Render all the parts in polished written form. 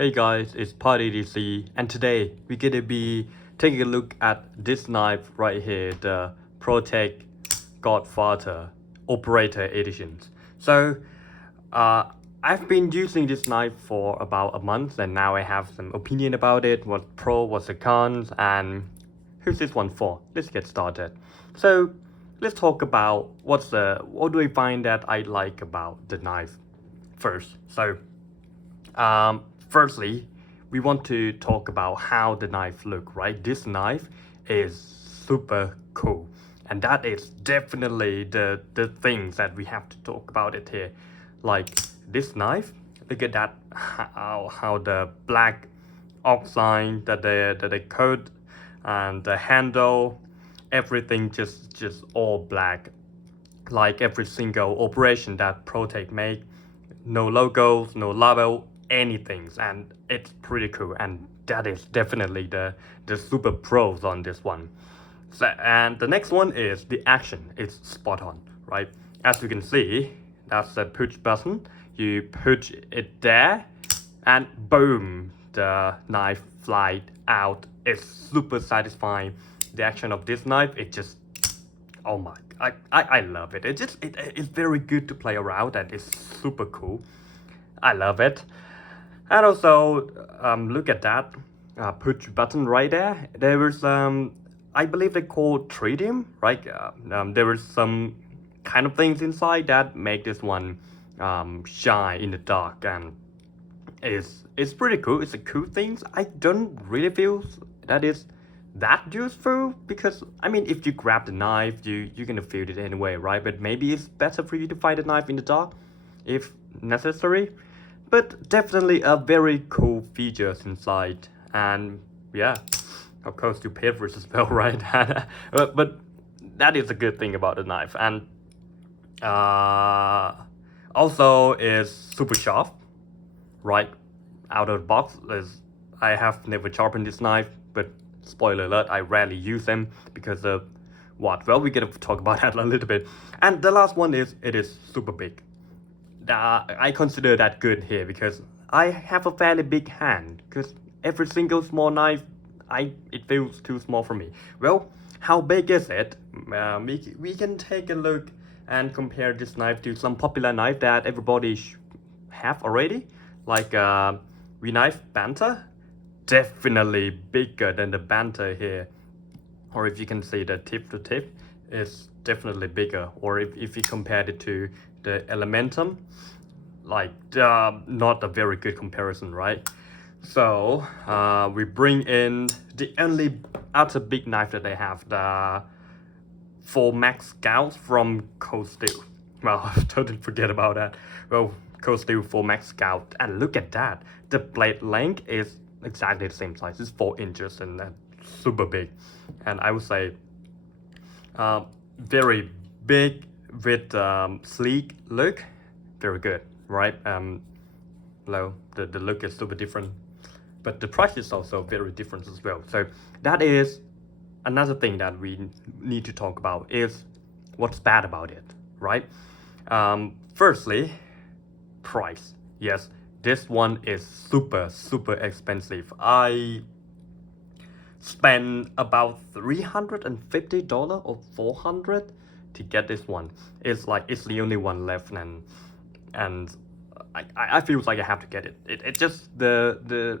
Hey guys, it's Party DC, and today we're gonna be taking a look at this knife right here, the Protect Godfather Operator Editions. So, I've been using this knife for about a month, and now I have some opinion about it, what's pro, what's the cons, and who's this one for? Let's get started. So, let's talk about what do I find that I like about the knife first. Firstly, we want to talk about how the knife look, right? This knife is super cool. And that is definitely the things that we have to talk about it here. Like this knife, look at that, how the black oxide that they coat and the handle, everything just all black. Like every single operation that Protect make, no logos, no label, anything, and it's pretty cool. And that is definitely the super pros on this one. So, and the next one is the action. It's spot on, right? As you can see, that's the push button. You push it there, and boom, the knife flies out. It's super satisfying. The action of this knife, it just, oh my, I love it. It's very good to play around, and it's super cool. I love it. And also, look at that push button right there. There is, I believe they call tritium, right? There is some kind of things inside that make this one shine in the dark, and it's pretty cool. It's a cool thing. I don't really feel that is that useful, because I mean, if you grab the knife, you're gonna feel it anyway, right? But maybe it's better for you to find the knife in the dark if necessary. But definitely a very cool features inside, and yeah, of course you pay for it as well, right? but that is a good thing about the knife. And also is super sharp, right? Out of the box is, I have never sharpened this knife, but spoiler alert, I rarely use them because of what? Well, we're gonna talk about that a little bit. And the last one is, it is super big. I consider that good here because I have a fairly big hand, because every single small knife, it feels too small for me. Well, how big is it? We can take a look and compare this knife to some popular knife that everybody have already, like V-knife Banter. Definitely bigger than the Banter here. Or if you can see the tip to tip, it's definitely bigger. Or if you compare it to the Elementum, like not a very good comparison, right? So we bring in the only other big knife that they have, the 4 Max Scout from Cold Steel. Well, totally forget about that. Well, Cold Steel 4 Max Scout, and look at that, the blade length is exactly the same size. It's 4 inches, and that's super big. And I would say very big with sleek look. Very good, right? Well, the look is super different, but the price is also very different as well. So that is another thing that we need to talk about, is what's bad about it, right? Firstly, price. Yes, this one is super expensive. I spent about $350 or $400 to get this one. It's like, it's the only one left, and I feel like I have to get it. It just the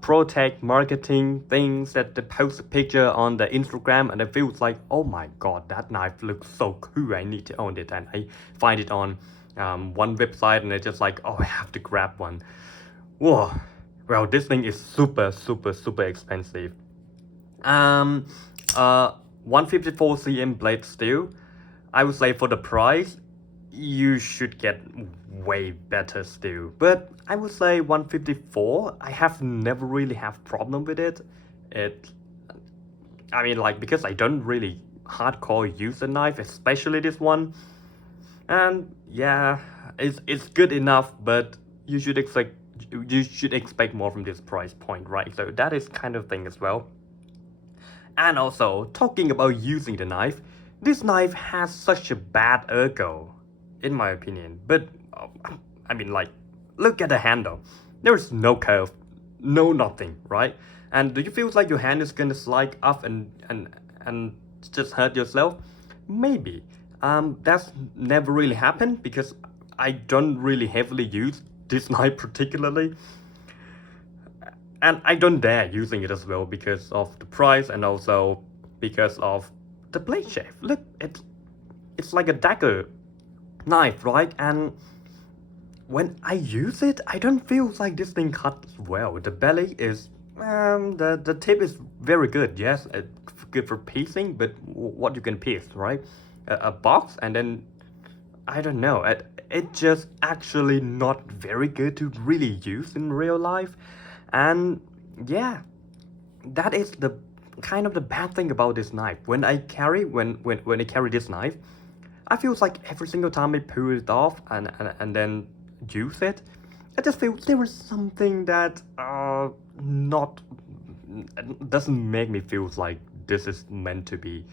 Protect marketing things that they post a picture on the Instagram, and it feels like, oh my god, that knife looks so cool, I need to own it. And I find it on one website, and it's just like, oh, I have to grab one. Whoa. Well, this thing is super expensive. 154 cm blade steel. I would say for the price, you should get way better steel. But I would say 154, I have never really have problem with it. I mean, like, because I don't really hardcore use the knife, especially this one. And yeah, it's good enough, but you should expect more from this price point, right? So that is kind of thing as well. And also, talking about using the knife, this knife has such a bad ergo, in my opinion. But I mean, like, look at the handle. There's no curve, no nothing, right? And do you feel like your hand is gonna slide up and just hurt yourself? Maybe. That's never really happened because I don't really heavily use this knife particularly, and I don't dare using it as well because of the price and also because of the blade shape. Look, it's like a dagger knife, right? And when I use it, I don't feel like this thing cuts well. The belly is, the tip is very good. Yes, it's good for piecing, but what you can piece, right? A box, and then I don't know. It just actually not very good to really use in real life, and yeah, that is the kind of the bad thing about this knife. When I carry this knife, I feel like every single time I pull it off and then use it, I just feel there is something that not doesn't make me feel like this is meant to be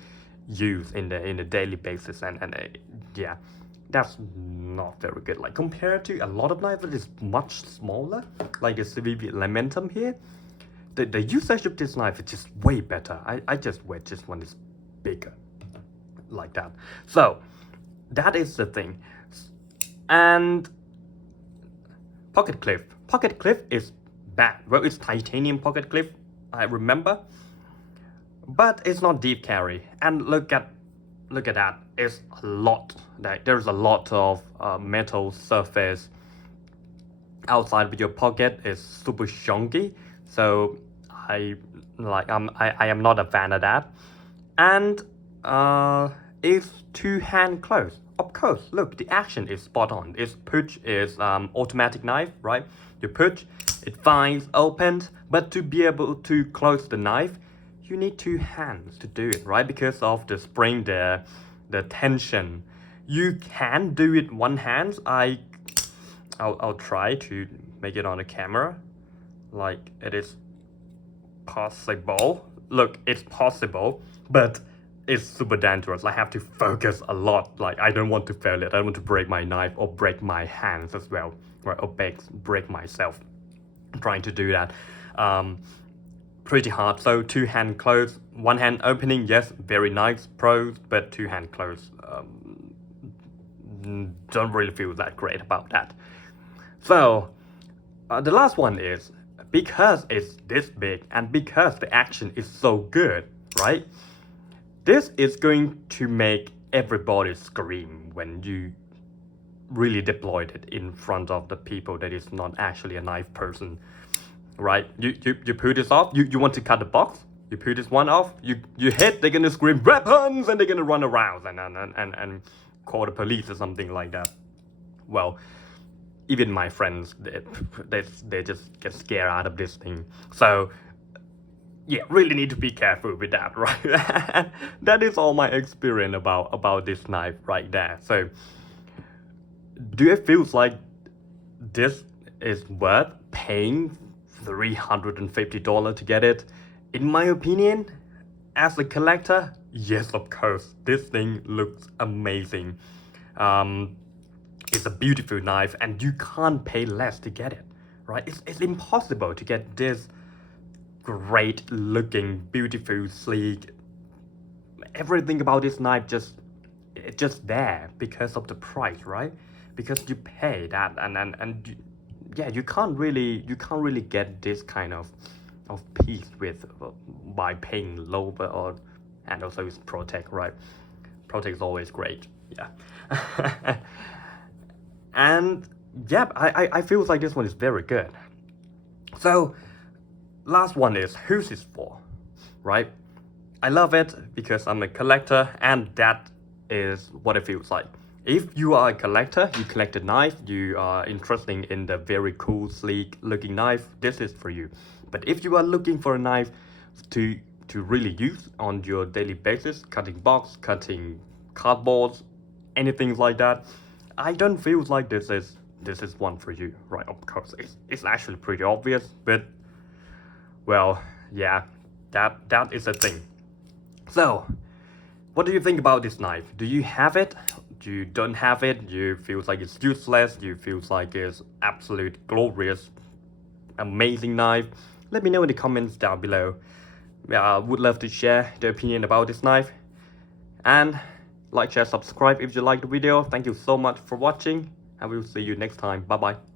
used in a daily basis, and yeah, that's not very good. Like compared to a lot of knives that is much smaller, like the CVV Lamentum here, the usage of this knife is just way better. I just wish this one is bigger, like that. So that is the thing. And pocket cliff. Pocket cliff is bad. Well, it's titanium pocket cliff, I remember, but it's not deep carry. And look at that. It's a lot. There's a lot of metal surface outside of your pocket. Is super chunky. So I am not a fan of that. And it's two hand close. Of course, look, the action is spot on. Its push is automatic knife, right? You push, it finds opened, but to be able to close the knife, you need two hands to do it, right? Because of the spring, the tension. You can do it one hand. I'll try to make it on the camera, like it is possible. Look, it's possible, but it's super dangerous. I have to focus a lot. Like I don't want to fail it. I don't want to break my knife or break my hands as well, right? Or break myself trying to do that. Pretty hard. So two hand close, one hand opening. Yes, very nice pros, but two hand close. Don't really feel that great about that. So the last one is because it's this big and because the action is so good, right? This is going to make everybody scream when you really deployed it in front of the people that is not actually a knife person, right? You pull this off, you want to cut the box, you pull this one off, you hit, they're gonna scream weapons and they're gonna run around and call the police or something like that. Well, even my friends, they just get scared out of this thing. So yeah, really need to be careful with that, right? That is all my experience about this knife right there. So do it feels like this is worth paying $350 to get it? In my opinion, as a collector, yes, of course, this thing looks amazing. It's a beautiful knife and you can't pay less to get it, right? It's impossible to get this great looking, beautiful, sleek. Everything about this knife it's just there because of the price, right? Because you pay that and yeah, you can't really get this kind of piece with by paying low, or and also it's Protect, right? Protect is always great, yeah. And yeah, I feel like this one is very good. So last one is who's this for, right? I love it because I'm a collector and that is what it feels like. If you are a collector, you collect a knife, you are interested in the very cool, sleek looking knife, this is for you. But if you are looking for a knife to really use on your daily basis, cutting box, cutting cardboards, anything like that, I don't feel like this is one for you, right? Of course, it's actually pretty obvious, but well, yeah, that is a thing. So, what do you think about this knife? Do you have it? Do you don't have it? Do you feel like it's useless? Do you feel like it's absolute glorious? amazing knife? Let me know in the comments down below. I would love to share the opinion about this knife. And like, share, subscribe if you like the video. Thank you so much for watching, and we'll see you next time. Bye bye.